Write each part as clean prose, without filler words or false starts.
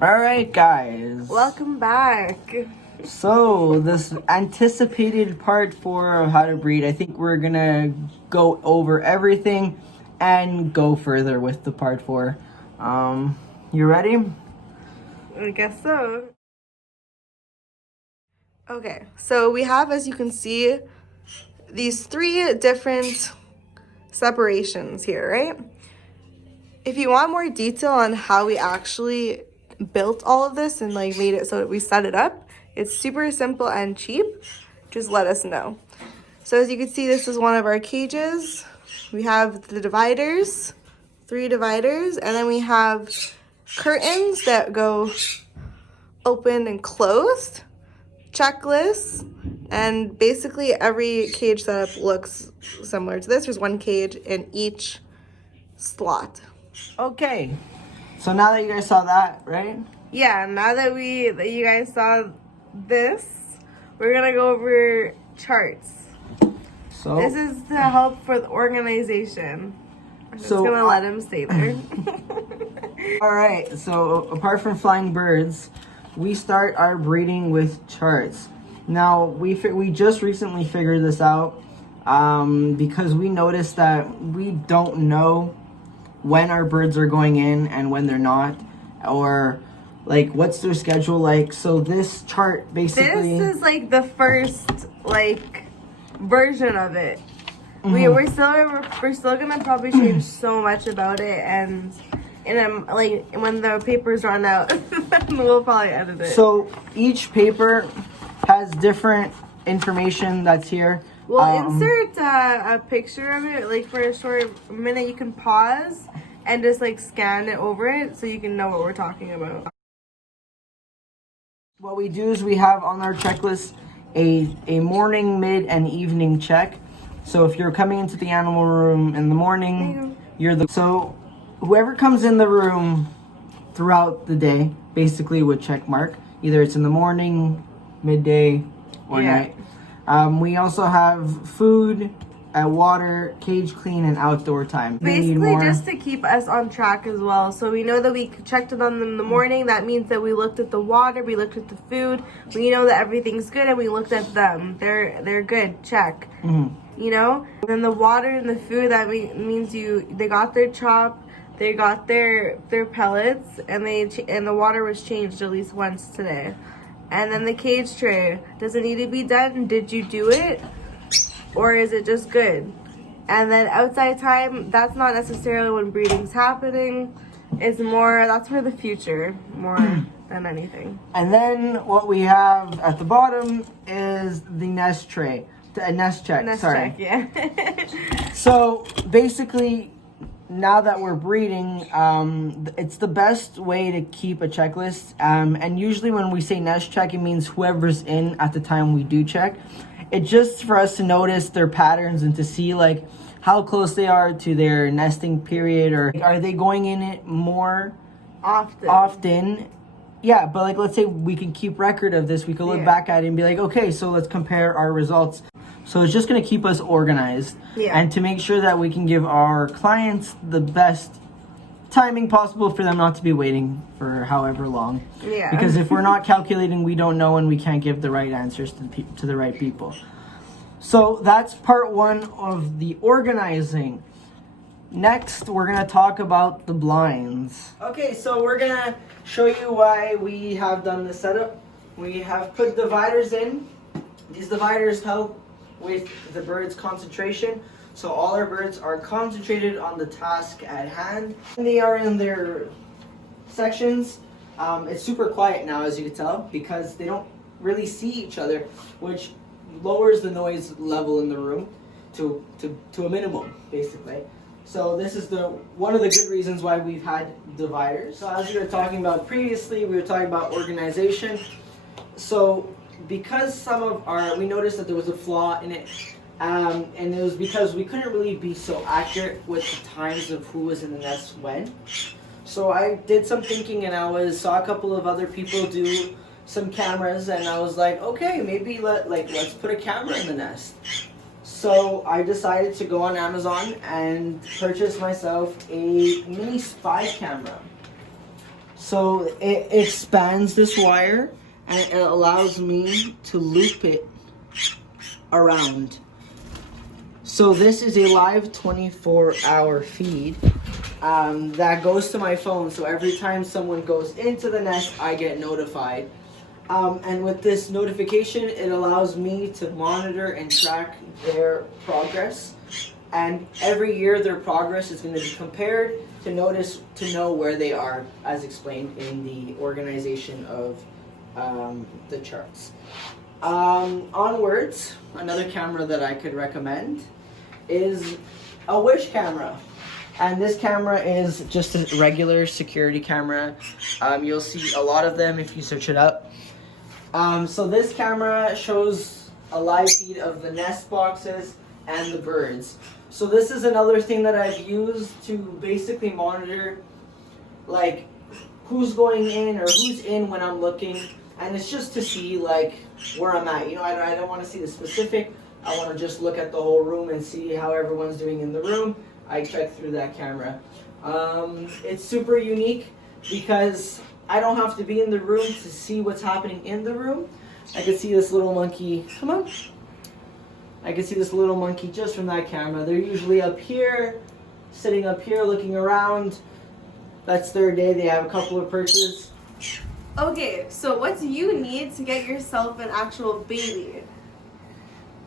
Alright guys, Welcome back. so this anticipated part 4 of how to breed, I think we're gonna go over everything and go further with the part 4. You ready? I guess so. Okay, so we have, as you can see, these 3 different separations here, right? If you want more detail on how we actually built all of this and like made it so that we set it up, it's super simple and cheap. Just let us know. So as you can see, this is one of our cages. We have the dividers, 3 dividers, and then we have curtains that go open and closed, checklists, and basically every cage setup looks similar to this. There's 1 cage in each slot. Okay, so now that you guys saw that, right? Yeah, now that you guys saw this, we're gonna go over charts. So This is to help for the organization. I'm just gonna let him stay there. Alright, so apart from flying birds, we start our breeding with charts. Now, we just recently figured this out because we noticed that we don't know when our birds are going in and when they're not, or like what's their schedule like. So this chart basically, This is like the first version of it. We're still gonna probably change so much about it, and when the papers run out, we'll probably edit it. so each paper has different information that's here. We'll insert a picture of it, like for a short minute. You can pause and just like scan it over it so you can know what we're talking about. What we do is we have on our checklist a morning, mid, and evening check. So if you're coming into the animal room in the morning, so whoever comes in the room throughout the day basically would check mark. Either it's in the morning, midday, or night. We also have food, water, cage clean, and outdoor time. Basically just to keep us on track as well. So we know that we checked it on them in the morning. That means that we looked at the water, we looked at the food. We know that everything's good, and we looked at them. They're good. Check. You know. And then the water and the food, that means they got their chop, they got their pellets, and the water was changed at least once today. And then the cage tray, does it need to be done? Did you do it? Or is it just good? And then outside time, that's not necessarily when breeding's happening. That's for the future more than anything. And then what we have at the bottom is the nest tray. A nest check, sorry. Check, yeah. So basically, now that we're breeding, it's the best way to keep a checklist. And usually when we say nest check, it means whoever's in at the time we do check. It's just for us to notice their patterns and to see like how close they are to their nesting period, or are they going in it more often. Yeah, but like let's say we can keep record of this. We can look back at it and be like, okay, so let's compare our results. So it's just going to keep us organized and to make sure that we can give our clients the best timing possible for them not to be waiting for however long. Yeah. Because if we're not calculating, we don't know, and we can't give the right answers to the right people. So that's part 1 of the organizing. Next, we're going to talk about the blinds. Okay, so we're going to show you why we have done this setup. We have put dividers in. These dividers help with the bird's concentration. So all our birds are concentrated on the task at hand. They are in their sections. It's super quiet now, as you can tell, because they don't really see each other, which lowers the noise level in the room to a minimum, basically. So this is one of the good reasons why we've had dividers. So as we were talking about previously, we were talking about organization. So because we noticed that there was a flaw in it, and it was because we couldn't really be so accurate with the times of who was in the nest when. So I did some thinking, and I saw a couple of other people do some cameras, and I was like, okay, maybe let's put a camera in the nest. So I decided to go on Amazon and purchase myself a mini spy camera. So it expands this wire and it allows me to loop it around. So this is a live 24-hour feed that goes to my phone. So every time someone goes into the nest, I get notified. And with this notification, it allows me to monitor and track their progress. And every year, their progress is going to be compared to know where they are, as explained in the organization of the charts. Onwards, another camera that I could recommend is a Wish camera. And this camera is just a regular security camera. You'll see a lot of them if you search it up. So this camera shows a live feed of the nest boxes and the birds. So this is another thing that I've used to basically monitor like who's going in or who's in when I'm looking. And it's just to see like where I'm at. You know, I don't want to see the specific. I want to just look at the whole room and see how everyone's doing in the room. I check through that camera. It's super unique because I don't have to be in the room to see what's happening in the room. I can see this little monkey. Come on. I can see this little monkey just from that camera. They're usually up here, sitting up here, looking around. That's their day. They have a couple of perches. Okay, so what do you need to get yourself an actual baby?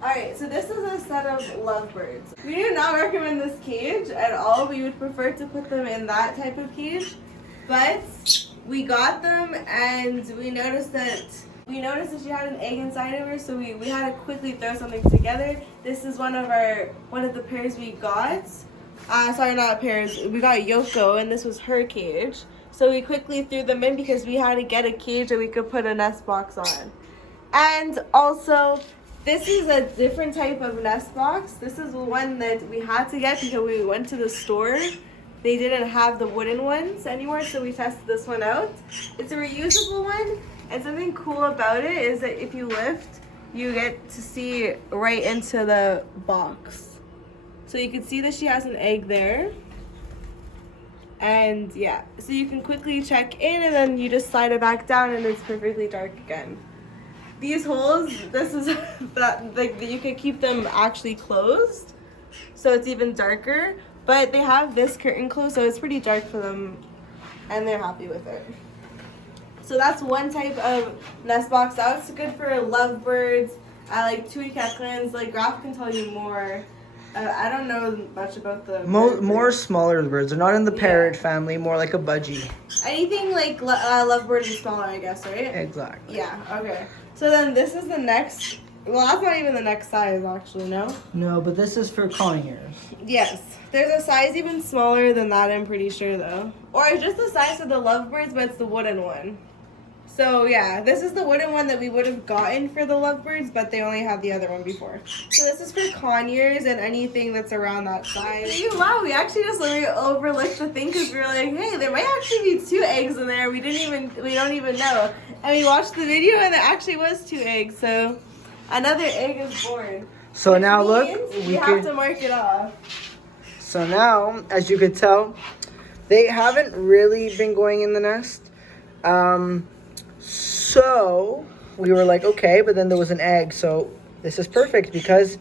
Alright, so this is a set of Lovebirds. We do not recommend this cage at all. We would prefer to put them in that type of cage. But we got them and we noticed that she had an egg inside of her, so we had to quickly throw something together. This is one of the pairs we got. Sorry, not pairs. We got Yoko, and this was her cage. So we quickly threw them in because we had to get a cage that we could put a nest box on. And also, this is a different type of nest box. This is one that we had to get because we went to the store. They didn't have the wooden ones anymore, so we tested this one out. It's a reusable one, and something cool about it is that if you lift, you get to see right into the box. So you can see that she has an egg there. And yeah, so you can quickly check in and then you just slide it back down and it's perfectly dark again. These holes, this is that like you could keep them actually closed, so it's even darker. But they have this curtain closed, so it's pretty dark for them, and they're happy with it. So that's one type of nest box. That's good for lovebirds. I like tweet-catlins. Like Graf can tell you more. I don't know much about the more smaller birds. They're not in the parrot family. More like a budgie. Anything like lovebird is smaller, I guess, right? Exactly. Yeah. Okay. So then this is the next. Well, that's not even the next size, actually. No. No, but this is for conures. Yes. There's a size even smaller than that, I'm pretty sure, though. Or it's just the size of the lovebirds, but it's the wooden one. So, yeah, this is the wooden one that we would have gotten for the lovebirds, but they only had the other one before. So this is for conures and anything that's around that size. Wow, we actually just overlooked the thing because we were like, hey, there might actually be 2 eggs in there. We don't even know. And we watched the video and there actually was 2 eggs, so another egg is born. So now look, we have to mark it off. So now, as you could tell, they haven't really been going in the nest. So we were like, okay, but then there was an egg. So this is perfect because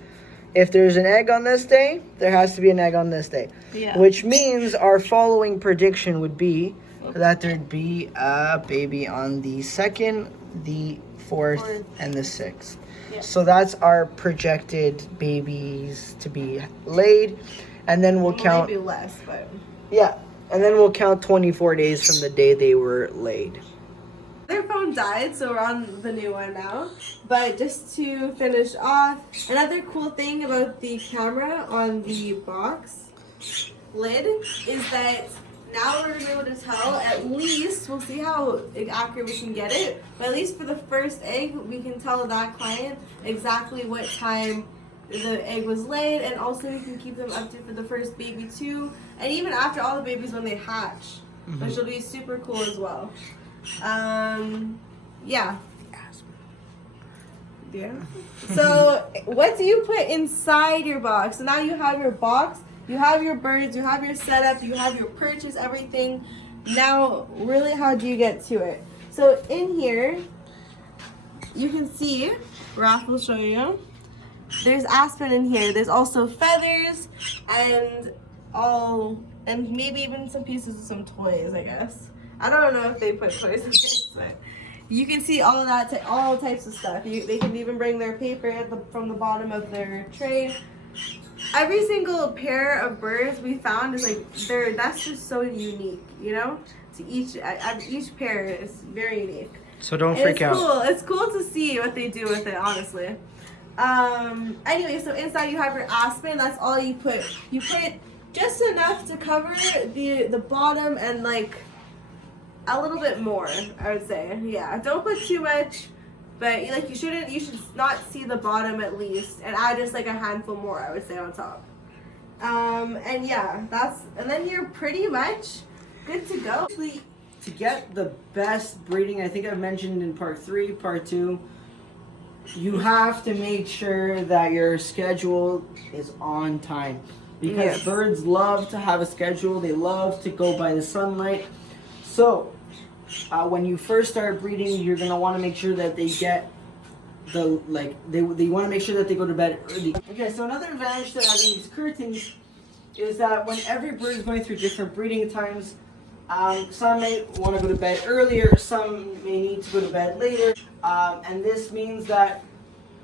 if there's an egg on this day, there has to be an egg on this day. Yeah. Which means our following prediction would be that there'd be a baby on the 2nd, the 4th, and the 6th. Yeah. So that's our projected babies to be laid. And then we'll count. Maybe less, but. Yeah. And then we'll count 24 days from the day they were laid. Their phone died, so we're on the new one now. But just to finish off, another cool thing about the camera on the box lid is that now we're going to be able to tell, at least, we'll see how accurate we can get it, but at least for the first egg, we can tell that client exactly what time the egg was laid, and also we can keep them up to for the first baby too, and even after all the babies when they hatch, which will be super cool as well. Yeah. So what do you put inside your box? So now you have your box, you have your birds, you have your setup, you have your perches, everything. Now, really, how do you get to it? So in here, you can see, Raph will show you, there's aspen in here. There's also feathers and and maybe even some pieces of some toys, I guess. I don't know if they put toys in this, but you can see all of that, all types of stuff. They can even bring their paper from the bottom of their tray. Every single pair of birds we found is like, their nest is so unique, you know? To each pair is very unique. So don't freak out. Cool. It's cool to see what they do with it, honestly. Anyway, so inside you have your aspen. That's all you put. You put just enough to cover the bottom and like a little bit more, I would say. Yeah, don't put too much, but you should not see the bottom at least, and add just like a handful more, I would say, on top. And yeah, and then you're pretty much good to go. To get the best breeding, I think I've mentioned in part 3, part 2, you have to make sure that your schedule is on time. Because birds love to have a schedule. They love to go by the sunlight. So, when you first start breeding, you're going to want to make sure that they get they want to make sure that they go to bed early. Okay, so another advantage to having these curtains is that when every bird is going through different breeding times, some may want to go to bed earlier, some may need to go to bed later, and this means that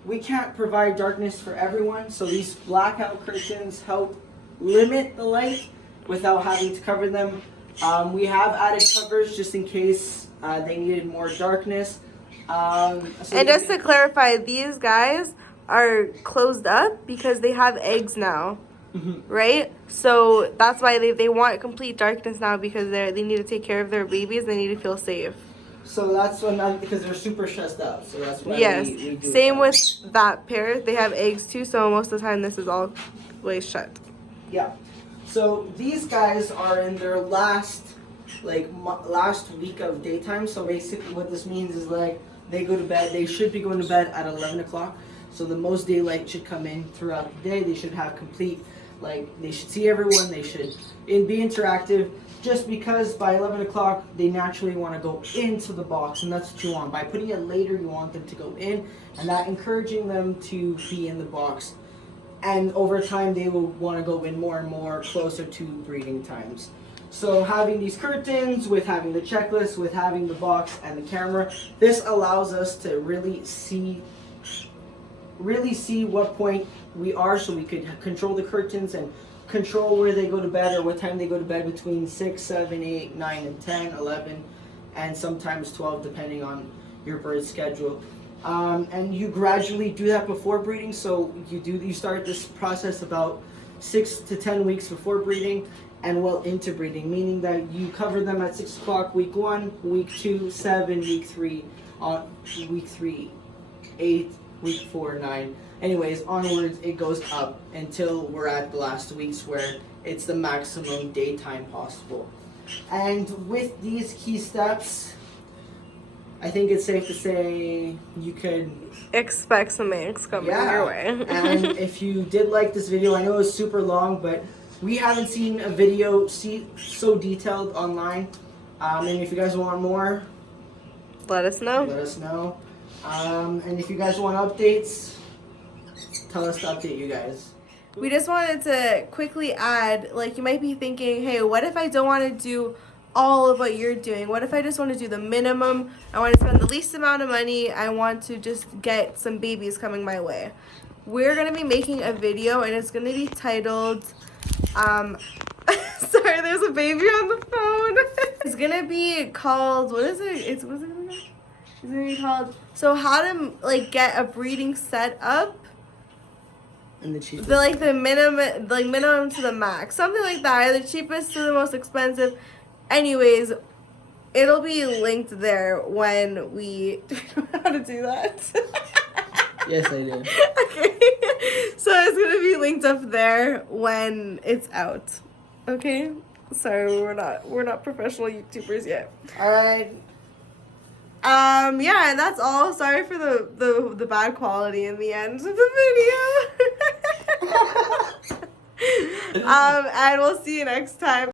we can't provide darkness for everyone, so these blackout curtains help limit the light without having to cover them. We have added covers just in case they needed more darkness. And just to clarify, these guys are closed up because they have eggs now. Right? So that's why they want complete darkness now, because they need to take care of their babies. They need to feel safe. So that's because they're super stressed out. So that's why we do Same with that pair. They have eggs too, so most of the time this is always shut. Yeah. So these guys are in their last week of daytime. So basically what this means is like they go to bed. They should be going to bed at 11 o'clock. So the most daylight should come in throughout the day. They should have complete, they should see everyone. They should be interactive. Just because by 11 o'clock they naturally want to go into the box, and that's what you want. By putting it later, you want them to go in, and that encouraging them to be in the box. And over time, they will want to go in more and more closer to breeding times. So having these curtains, with having the checklist, with having the box and the camera, this allows us to really see what point we are, so we could control the curtains and control where they go to bed or what time they go to bed between 6, 7, 8, 9, and 10, 11, and sometimes 12 depending on your bird's schedule. And you gradually do that before breeding, so you start this process about 6 to 10 weeks before breeding and well into breeding, meaning that you cover them at 6 o'clock week 1, week 2, 7, week 3, week 3, 8, week 4, 9. Anyways, onwards it goes up until we're at the last weeks where it's the maximum daytime possible. And with these key steps, I think it's safe to say you could expect some eggs coming your way. And if you did like this video, I know it's super long, but we haven't seen a video so detailed online. And if you guys want more, let us know. And if you guys want updates, tell us to update you guys. We just wanted to quickly add, you might be thinking, hey, what if I don't want to do all of what you're doing? What if I just want to do the minimum? I want to spend the least amount of money. I want to just get some babies coming my way. We're going to be making a video, and it's going to be titled, sorry, there's a baby on the phone. It's going to be called, what's it going to be called? It's going to be called, so how to, get a breeding set up. And the cheapest. The minimum to the max. Something like that. The cheapest to the most expensive. Anyways, it'll be linked there when we... Do you know how to do that? Yes, I do. Okay. So it's going to be linked up there when it's out. Okay? Sorry, we're not professional YouTubers yet. Alright. Yeah, and that's all. Sorry for the bad quality in the end of the video. And we'll see you next time.